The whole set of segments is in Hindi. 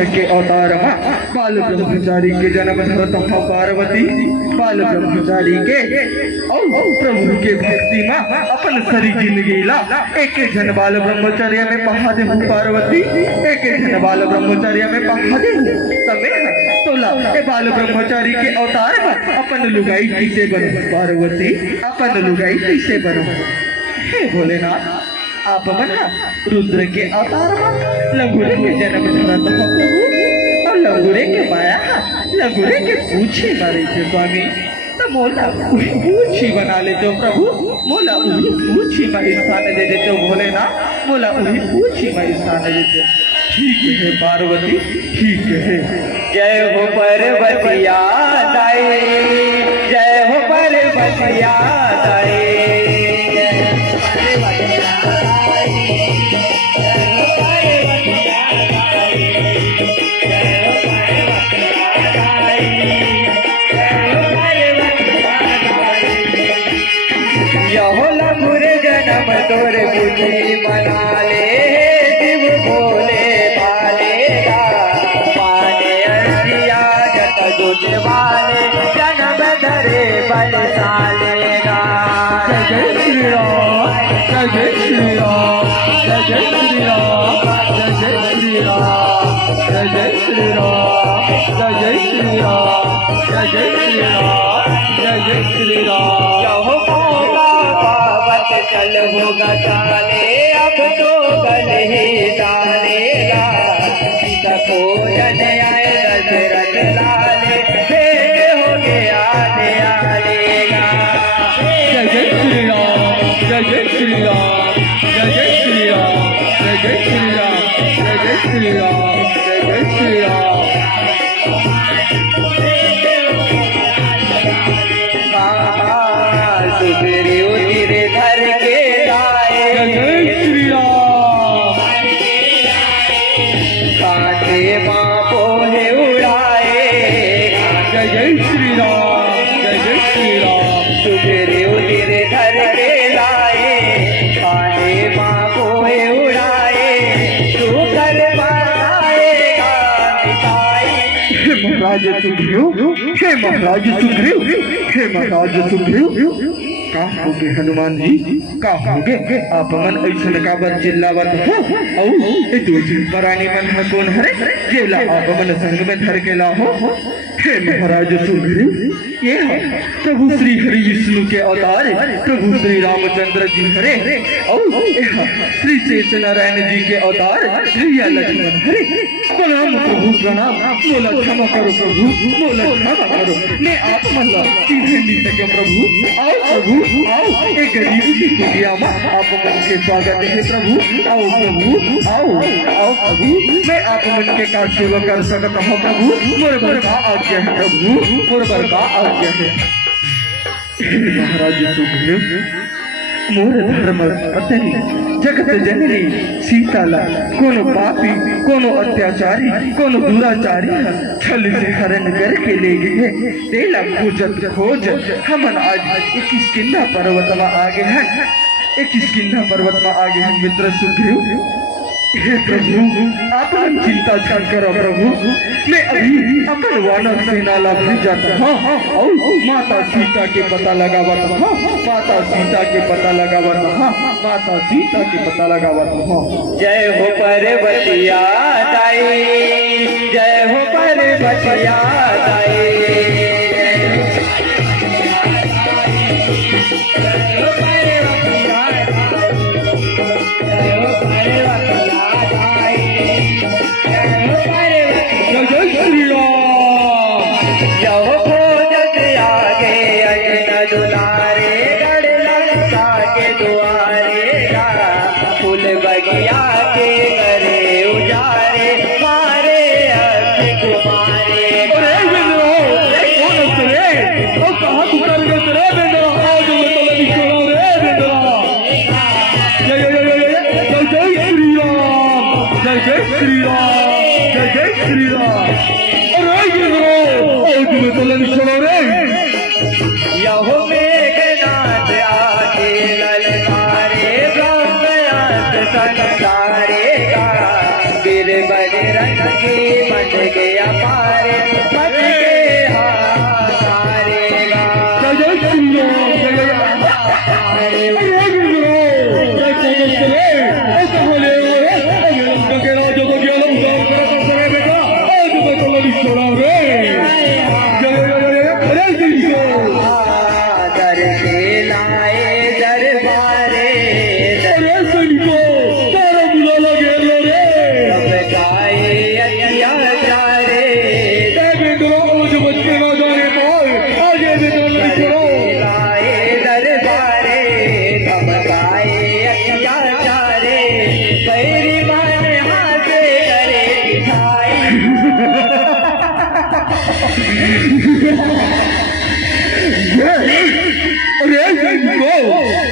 बुद्ध के अवतार बाल ब्रह्मचारी के जन्म धरत पार्वती बाल ब्रह्मचारी के प्रभु के भक्ति माँ अपन सरी जिंदगी ला एक जन बाल ब्रह्मचर्य में पहा दे पार्वती एक जन बाल ब्रह्मचर्य में पहा दे तमे तोला ए बाल ब्रह्मचारी के अवतार में अपन लुगाई कैसे बनो पार्वती अपन लुगाई कैसे बनो हे भोलेनाथ आप बना रुद्र के अवतार में लंगूरे के जन्म धरत हो प्रभु और लंगूरे के माया लंगूरे के पूछे मारे थे स्वामी तो मोला पूछी बना लेते हो प्रभु मोला पूछी में स्थान दे देते हो भोलेनाथ मोला पूछी में स्थान दे देते ठीक है पार्वती ठीक है। जय हो पार्वतिया दाई जय हो पार्वतिया दाई तोरे बुद्धि बना ले शिव भोले पालेगा पाने अर्जिया जट दूध वाले जन्म धरे बल सालेगा। जय श्री राम जय श्री राम जय श्री राम जय श्री राम जय श्री राम जय श्री राम जय श्री राम जय श्री राम। चल होगा ताले अब तो गल ही डालेगा सीता को जन आए दशरथ लाले भेंट हो गया आलेगा। जय श्री राम जय श्री राम जय श्री राम जय श्री राम जय श्री राम जय श्री राम। महाराज सुग्रीव हे महाराज सुग्रीव हे महाराज सुग्रीव का होगे हनुमान जी का होगे आप मन ऐसा काबर चिल्लावत हो औ दूसरी परानी मन है कौन हरे जेला आप मन संग में धर के लाहो। हे महाराज सुग्रीव ये है प्रभु श्री हरि विष्णु के अवतार प्रभु श्री रामचंद्र जी हरे और श्री शेष नारायण जी के अवतार भैया लक्ष्मण हरे। प्रणाम प्रभु प्रणाम मोला क्षमा करो प्रभु मोला क्षमा करो ने आप मल्ला सीधे नहीं सके प्रभु आओ प्रभु आओ एक गरीब की दुनिया में आप मन के स्वागत है प्रभु आओ प्रभु आओ आओ प्रभु मैं आप मन के का सेवा कर सकता हूँ प्रभु मोर बर का आज्ञा है प्रभु मोर बर का आज्ञा है। महाराज सुग्रीव मोर धर्म पत्नी जगत जननी सीताला कोनो पापी कोनो अत्याचारी कोनो दुराचारी छल से हरण करके ले गए तेला खोजत खोज हमन आज 21 किन्ना पर्वत में आगे हैं 21 किन्ना पर्वत में आगे हैं मित्र सुग्रीव। हे प्रभु आप चिंता छाड़ करो प्रभु मैं अभी अपन वानर सेना ला भेजाता हाँ और माता सीता के पता लगावत हाँ माता सीता के पता लगावत हाँ माता सीता के पता लगावत हाँ। जय हो पार्वतिया दाई जय हो पार्वतिया दाई श्री राम जय श्री राम। अरे ये सुनो रे यहो मेघनाथ आके ललकारे ब्रह्मयात संसारेगा गिर बजरंग की गया पारे बच के हारेगा जय श्री राम जय जय अरे ऐसा बोले लंका के राजा को क्या उदार करा करे बेटा आज मैं तो लड़ी छोड़ा रे जय अरे जिंदगी दर के लाए दरबारे अरे सैनिको तारा बुला लगे रे सब गाए अत्याचारे बेटा आज बच्चे ना जाने पाए आज ये बेटा लड़ी छोड़ो लाए दरबारे सब गाए अत्याचारे पैरी मान हाथ करे दिखाई अरे जिंदगी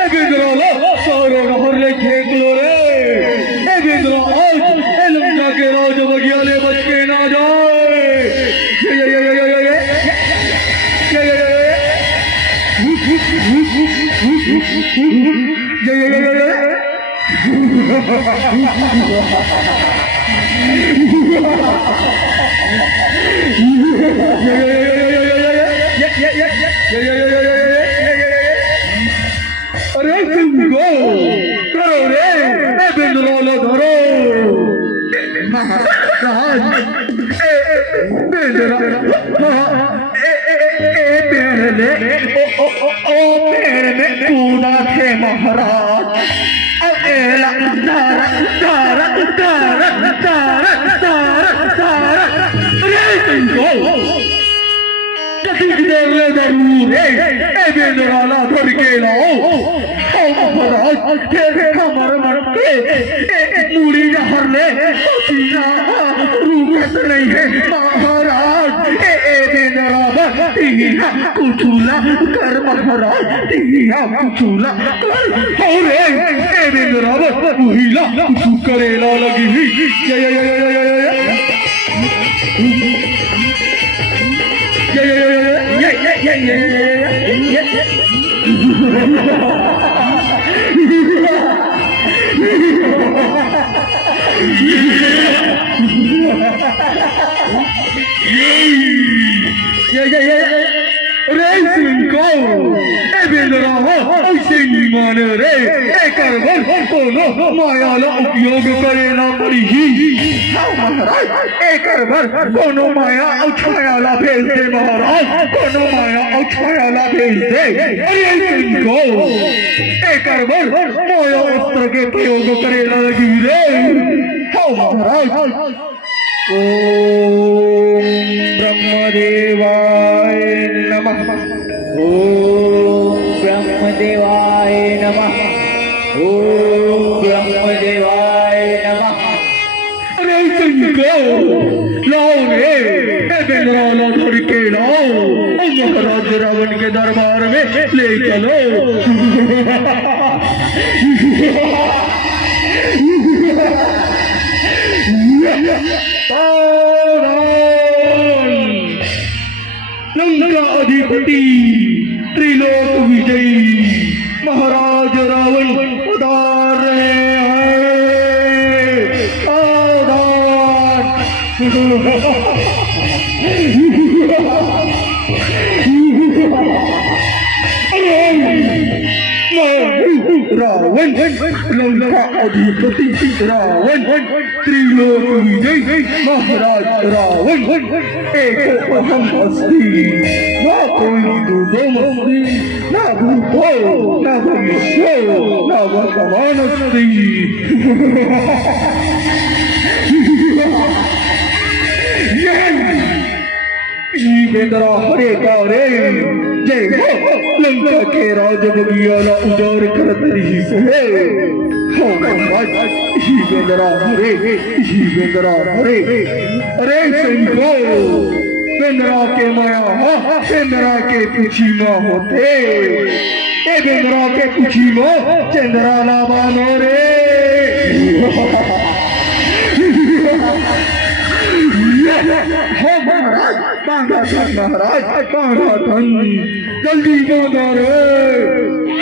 ए बेदराला सारो नहर ले खेत लो रे ए बेदरा आज ए लंका के राज बगियाले बच के ना जाए अरे जिंदगी करो रे ए बेदराला धरो महाराज बेदरा ओ पेड़ में कूदा थे महाराज बेदराला धर के लाओ महाराज हमारे मर के मूड़ी हर ले रूपत नहीं है महाराज कुचूला कर महाराज कुचूला कर महिला कुछ करेला लगी मायाला उपयोग करेला पड़ी महाराज एक कोनो माया छायाला भेज दे महाराज कोनो माया छायाला भेज दे अरे इनको एक माया अस्त्र के प्रयोग करेला लगी रे महाराज ओम ब्रह्मदेवाय नमः ओम ब्रह्मदेवाय नमः ओम ब्रह्मदेवाय नमः अरे जिंदगी लाओ रे बेदराला धर के लाओ महाराज रावण के दरबार में ले चलो लंका अधिपति त्रिलोक विजयी महाराज रावण उदार रहे हैं रावण लंका अधिपति रावण त्रिलोक विजय महाराज रावण एक अहम अस्ति ना कोई दूसरो मस्ती ना भूतो ना भविष्य ना वर्तमान अस्ति बेदरा हरे कारे जय हो लंका के राज बगियाला उजाड़ करत रही से हो बेदरा हरे अरे सैनिको बेदरा के माया बेदरा के पूछी माँ होते ए बेदरा के पूछी माँ चंद्रा ना बानो रे हो महाराज बांधा धन महाराज बांधा धन जल्दी बांधा रे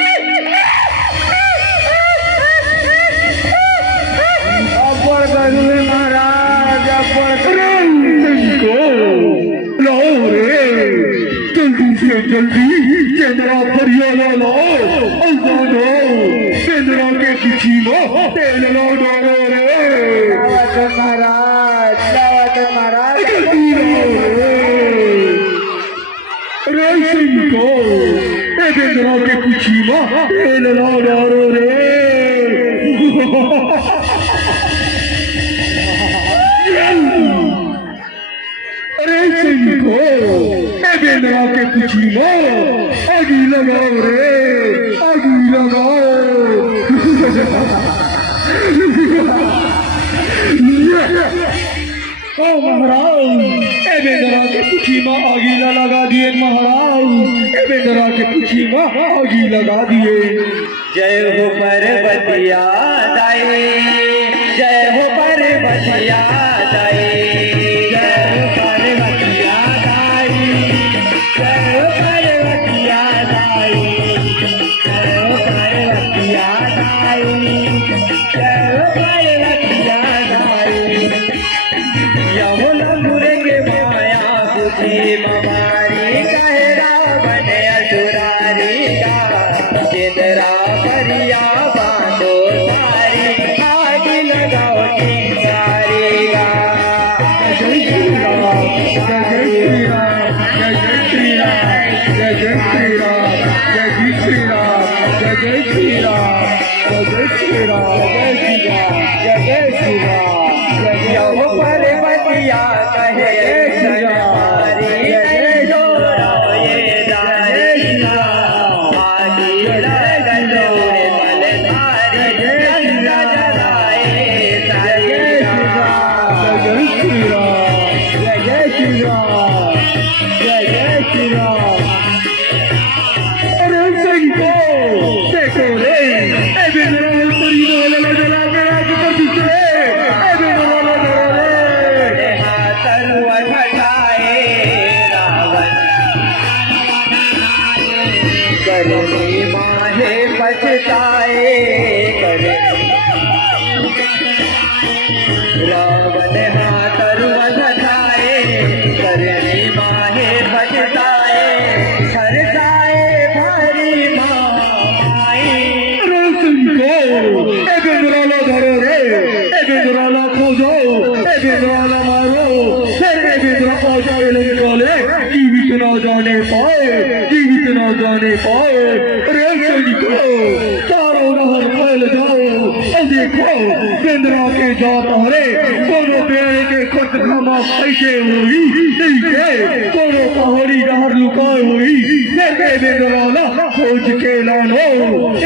अपर करूँ महाराज अपर जल्दी चंद्रा फरियाला लाओ अल्लानो चंद्रा के पीछे में तेल लो डालो रे महाराज जल्दी लाओ रे सिंह को चंद्रा के पीछे में तेल लो डालो रे अरे सिंह को चंद्रा के पीछे में आगी लगाओ रे आगी लगाओ ओ महाराज चंद्रा के पीछे में आगी लगा दिए महाराज चंद्रा के पीछे में आगी लगा दिए जय हो पार्वतिया दाई जय हो पार्वतिया दाई जय हो पार्वतिया दाई जय हो पार्वतिया दाई जय हो पार्वतिया दाई जय हो पार्वतिया दाई यहो लंगुरेंगे माया बुद्धि ममारी कहे रावण असुरारी का चंद्रा परिया बांधो सारी आग लगाओ चिंगारी का जय श्री राम जय श्री राम जय श्री राम जय श्री राम जय श्री राम जय श्री राम जय श्री राम जय श्री राम जय श्री राम यहो पार्वतिया कहे सनारी जय जोड़ा ये दारी का आगी लगलो रे तलधारी गंगा जलाए सारी जय श्री राम जय श्री राम जय श्री राम अरे सिंह को देखो रे ए बेनरा तरी वाला जला के आग कर दूसरे ए बेनरा जला रे तरुआ ठठाए रावण करनी माहे पछताए करे रावण तरुआ ठठाए करनी माहे पछताए सरसाए भारी माई अरे सिंह को ए बेनरा धरो रे ए बेनरा खो जाओ ए बेनरा मारो फिर ए बेनरा खो जाए लेके बोले जीवित न जाने पाए जीवित न जाने पाए अरे सिंह को चारों नहर फैल जाओ और देखो बेनरा के जात हरे कोनो पेड़ के खत खामा ऐसे हुई नहीं के कोनो पहाड़ी नहर लुकाए हुई फिर ए बेनरा खोज के लानो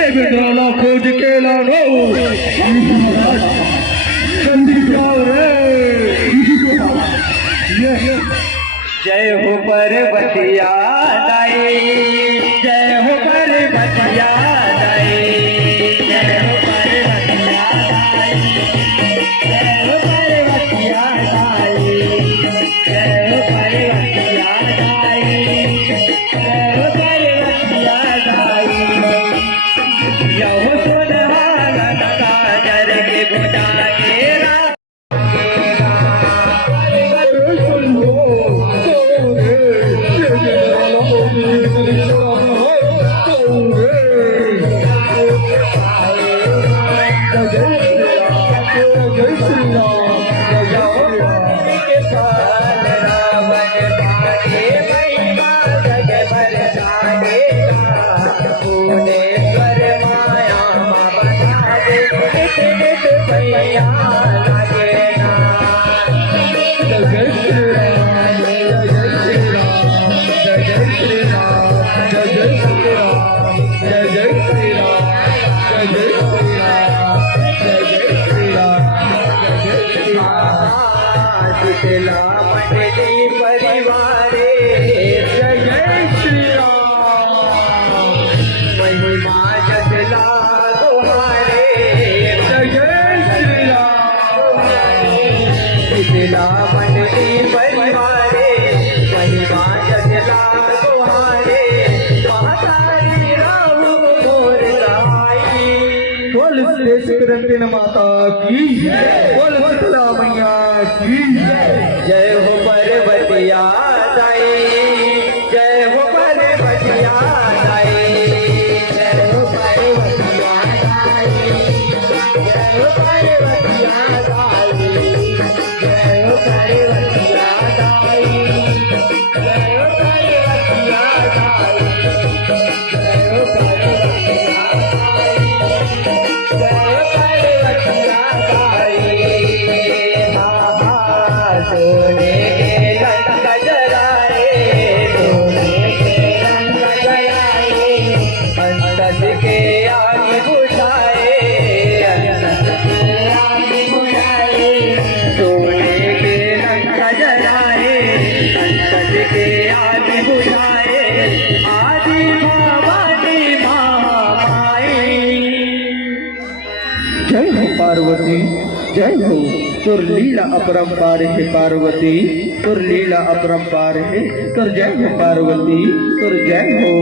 ए बेनरा खोज के लानो जल्दी जाओ रे जय हो पार्वतिया दाई जय हो पार्वतिया दाई जय हो पार्वतिया दाई जय हो पार्वतिया दाई जय हो पार्वतिया दाई जय हो पार्वतिया दाई यहो सोनहारा काजर के गुटा के शीतला मंडली परिवारे जय जय श्री राम महिमा जगला तुम्हारे जय जय श्री राम शीतला मंडली परिवारे महिमा जगला तुम्हारे महातारी राम मोर गाई बोल देश करंतिन माता की बोल शीतला मैया की जय हो पार्वतिया दाई जय हो पार्वती सोने के रंग जलाए, सोने के रंग जलाए, अंतस के आग बुझाए, अंतस के आग बुझाए, सोने के रंग जलाए, अंतस के आग बुझाए, आदि भवानी महामाई। जय हो पार्वती, जय हो। तुर लीला अपरंपार है पार्वती, तुर लीला अपरंपार है। तुर जय हो पार्वती, तुर जय हो।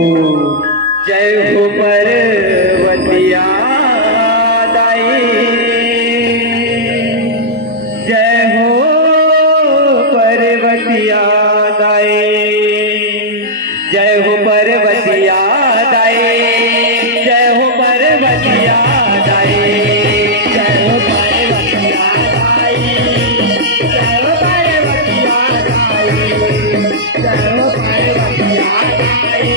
जय हो पार्वतिया दाई, जय हो पार्वतिया दाई, जय हो पार्वतिया दाई, जय हो पार्वतिया दाई, जय हो पार्वतिया दाई, जय हो पार्वतिया दाई, जय हो पार्वतिया दाई,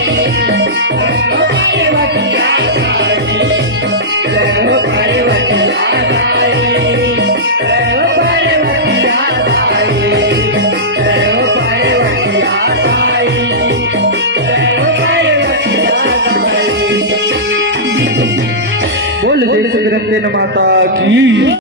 बोल जय सुग्रसेन माता की।